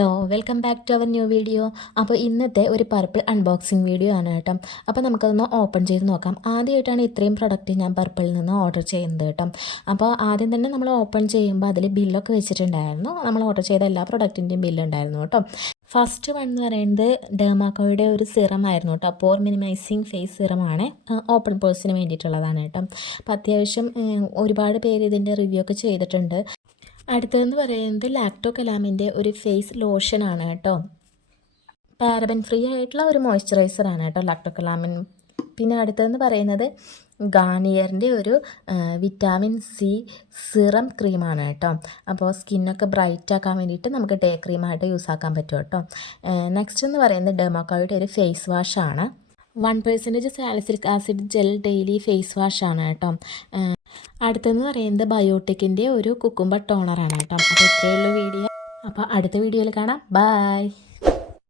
Hello welcome back to our new video. അപ്പോൾ ഇന്നത്തെ ഒരു പർപ്പിൾ അൺബോക്സിങ് വീഡിയോ ആണ് കേട്ടോ. അപ്പോൾ നമുക്കതൊന്ന് ഓപ്പൺ ചെയ്ത് നോക്കാം. ആദ്യമായിട്ടാണ് ഇത്രയും പ്രൊഡക്റ്റ് ഞാൻ പർപ്പിളിൽ നിന്ന് ഓർഡർ ചെയ്യുന്നത് കേട്ടോ. അപ്പോൾ ആദ്യം തന്നെ നമ്മൾ ഓപ്പൺ ചെയ്യുമ്പോൾ അതിൽ ബില്ലൊക്കെ വെച്ചിട്ടുണ്ടായിരുന്നു. നമ്മൾ ഓർഡർ ചെയ്ത എല്ലാ പ്രൊഡക്റ്റിൻ്റെയും ബില്ലുണ്ടായിരുന്നു കേട്ടോ. ഫസ്റ്റ് വൺ എന്ന് പറയുന്നത് ഡെർമാക്കോയുടെ ഒരു സിറം ആയിരുന്നു കേട്ടോ. പോർ മിനിമൈസിങ് ഫേസ് സിറമാണ്. ഓപ്പൺ പോഴ്സിന് വേണ്ടിയിട്ടുള്ളതാണ് കേട്ടോ. അപ്പോൾ അത്യാവശ്യം ഒരുപാട് പേര് ഇതിൻ്റെ റിവ്യൂ ഒക്കെ ചെയ്തിട്ടുണ്ട്. അടുത്തതെന്ന് പറയുന്നത് ലാക്ടോ കലാമിൻ്റെ ഒരു ഫേസ് ലോഷനാണ് കേട്ടോ. പാരബൻ ഫ്രീ ആയിട്ടുള്ള ഒരു മോയ്സ്ചറൈസറാണ് കേട്ടോ ലാക്ടോ കലാമിൻ. പിന്നെ അടുത്തതെന്ന് പറയുന്നത് ഗാർണിയറിൻ്റെ ഒരു വിറ്റാമിൻ സി സിറം ക്രീമാണ് കേട്ടോ. അപ്പോൾ സ്കിന്നൊക്കെ ബ്രൈറ്റ് ആക്കാൻ വേണ്ടിയിട്ട് നമുക്ക് ഡേ ക്രീമായിട്ട് യൂസ് ആക്കാൻ പറ്റും കേട്ടോ. നെക്സ്റ്റ് എന്ന് പറയുന്നത് ഡെർമാക്കോയുടെ ഒരു ഫേസ് വാഷാണ്. 1% salicylic acid gel daily face വാഷാണ് കേട്ടോ. അടുത്തെന്ന് പറയുന്നത് ബയോട്ടിക്കിൻ്റെ ഒരു കുക്കുംബർ ടോണറാണ് കേട്ടോ. അപ്പോൾ ഇത്രയുള്ള വീഡിയോ. അപ്പോൾ അടുത്ത വീഡിയോയിൽ കാണാം. ബൈ.